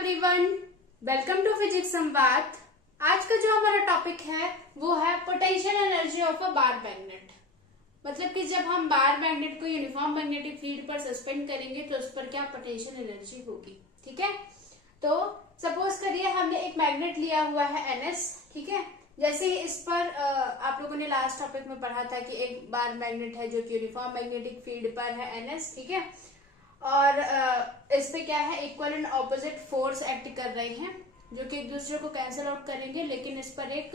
Everyone, welcome to physics संवाद। आज का जो हमारा टॉपिक है वो है potential energy of a bar magnet. मतलब कि जब हम बार मैग्नेट को यूनिफॉर्म मैग्नेटिक फील्ड पर सस्पेंड करेंगे तो उस पर क्या पोटेंशियल एनर्जी होगी। ठीक है, तो सपोज करिए हमने एक मैग्नेट लिया हुआ है NS। ठीक है, जैसे ही इस पर आप लोगों ने लास्ट टॉपिक में पढ़ा था कि एक बार मैग्नेट है जो कि यूनिफॉर्म मैग्नेटिक फील्ड पर है NS। ठीक है, और इस पे क्या है, equal and opposite force act कर रहे हैं जो कि एक दूसरे को कैंसिल आउट करेंगे, लेकिन इस पर एक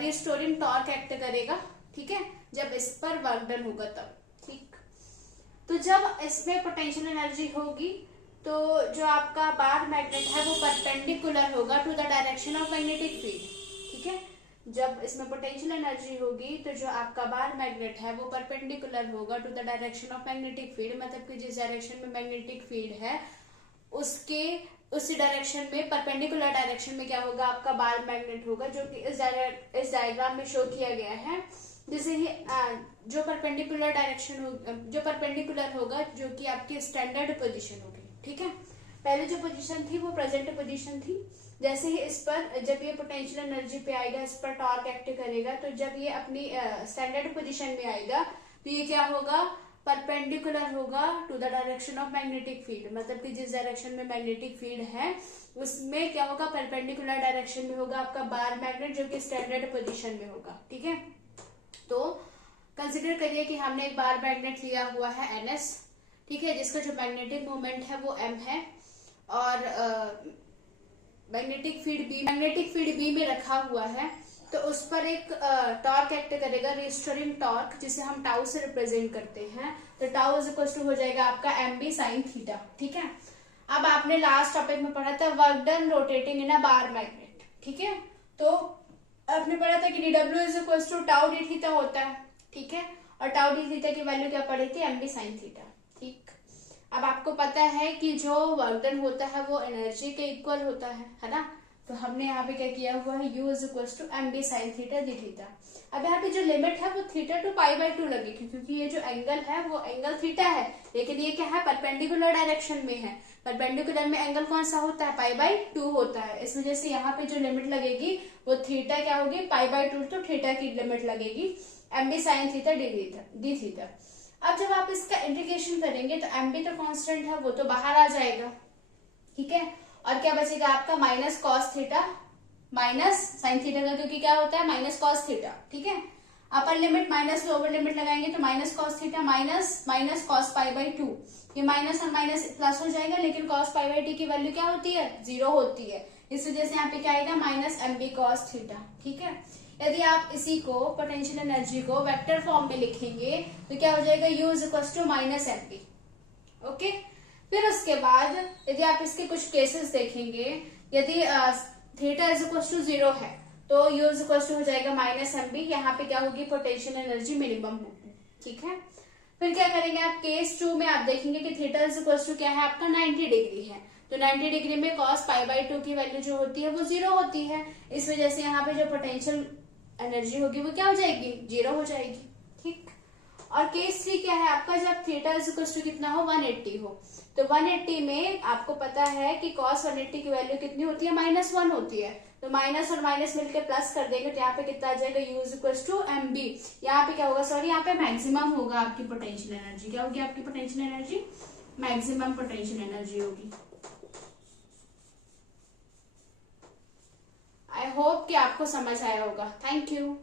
रिस्टोरिंग टॉर्क एक्ट करेगा। ठीक है, जब इस पर वर्क डन होगा तब। ठीक, तो जब इसमें पोटेंशियल एनर्जी होगी तो जो आपका बार मैग्नेट है वो परपेंडिकुलर होगा to the direction of magnetic field. ठीक है, जब इसमें पोटेंशियल एनर्जी होगी तो जो आपका बार मैग्नेट है वो परपेंडिकुलर होगा to the direction of magnetic field. मतलब कि जिस डायरेक्शन में मैग्नेटिक फील्ड है उसके उसी डायरेक्शन में, परपेंडिकुलर डायरेक्शन में क्या होगा, आपका बार मैग्नेट होगा, जो कि इस डायग्राम में शो किया गया है। जैसे ही जो परपेंडिकुलर होगा जो कि आपकी स्टैंडर्ड पोजीशन होगी। ठीक है, पहले जो पोजीशन थी वो प्रेजेंट पोजीशन थी। जैसे ही इस पर जब ये पोटेंशियल एनर्जी पे आएगा, इस पर टॉर्क एक्ट करेगा, तो जब ये अपनी स्टैंडर्ड पोजीशन में आएगा तो ये क्या होगा, परपेंडिकुलर होगा to the direction of magnetic field. मतलब कि जिस डायरेक्शन में मैग्नेटिक फील्ड है उसमें क्या होगा, परपेंडिकुलर डायरेक्शन में होगा आपका बार मैग्नेट जो कि स्टैंडर्ड पोजीशन में होगा। ठीक है, तो कंसिडर करिए कि हमने एक बार मैग्नेट लिया हुआ है NS। ठीक है, जिसका जो मैग्नेटिक मोमेंट है वो M है और मैग्नेटिक फील्ड बी में रखा हुआ है। तो उस पर एक टॉर्क एक्ट करेगा, रिस्टोरिंग टॉर्क, जिसे हम टाउ से रिप्रेजेंट करते हैं। तो टाउ इज इक्वल टू हो जाएगा आपका MB sin थीटा। ठीक है, अब आपने लास्ट टॉपिक में पढ़ा था work done rotating in a bar magnet. ठीक है, तो आपने पढ़ा था कि dW is equal to tau d theta होता है। ठीक है, और टाउ डी थीटा की वैल्यू क्या पड़ी थी, MB sin थीटा। ठीक, अब आपको पता है कि जो वर्क डन होता है वो एनर्जी के इक्वल होता है ना। तो हमने यहाँ पे क्या किया हुआ है, U is equal to MB sin theta d theta. अब यहाँ पे जो लिमिट है वो थीटा टू π/2 लगेगी, क्योंकि ये जो एंगल है वो एंगल थीटा है, लेकिन ये क्या है, परपेंडिकुलर डायरेक्शन में है। परपेंडिकुलर में एंगल कौन सा होता है, π/2 होता है। इस वजह से यहाँ पे जो लिमिट लगेगी वो थीटा क्या होगी, π/2, तो थीटा की लिमिट लगेगी MB sin theta d theta. अब जब आप इसका इंटीग्रेशन करेंगे तो MB तो कांस्टेंट है, वो तो बाहर आ जाएगा। ठीक है, और क्या बचेगा आपका, minus cos theta minus sine theta का, क्योंकि क्या होता है माइनस कॉस थीटा। ठीक है, upper limit minus lower limit लगाएंगे तो minus cos theta minus cos π/2। ये माइनस और माइनस प्लस हो जाएगा, लेकिन कॉस π/2 की वैल्यू क्या होती है, 0 होती है। इस वजह से यहाँ पे क्या आएगा, माइनस MB cos थीटा। ठीक है, यदि आप इसी को पोटेंशियल एनर्जी को वेक्टर फॉर्म में लिखेंगे तो क्या हो जाएगा, U is equal to minus MB। Okay, फिर उसके बाद यदि आप इसके कुछ केसेस देखेंगे, यदि थीटा इज इक्वल टू 0 है तो U इज इक्वल टू हो जाएगा माइनस MB। यहाँ पे क्या होगी, पोटेंशियल एनर्जी मिनिमम होगी। ठीक है, फिर क्या करेंगे आप, केस 2 में आप देखेंगे कि थीटा इज इक्वल टू क्या है आपका, 90 डिग्री है। तो 90 डिग्री में cos π/2 की वैल्यू जो होती है वो 0 होती है। इस वजह से यहाँ पे जो पोटेंशियल एनर्जी होगी वो क्या हो जाएगी, 0 हो जाएगी। ठीक, और केस 3 क्या है आपका, जब थीटा इज इक्वल टू कितना हो, 180 हो। तो 180 में आपको पता है कि cos 180 की वैल्यू कितनी होती है, -1 होती है। तो माइनस और माइनस मिलकर प्लस कर देंगे तो यहाँ पे कितना आ जाएगा, U is equal to MB। यहाँ पे क्या होगा, सॉरी, यहाँ पे मैक्सिमम होगा आपकी पोटेंशियल एनर्जी। क्या होगी आपकी potential energy, maximum potential energy होगी। आई होप कि आपको समझ आया होगा। Thank you.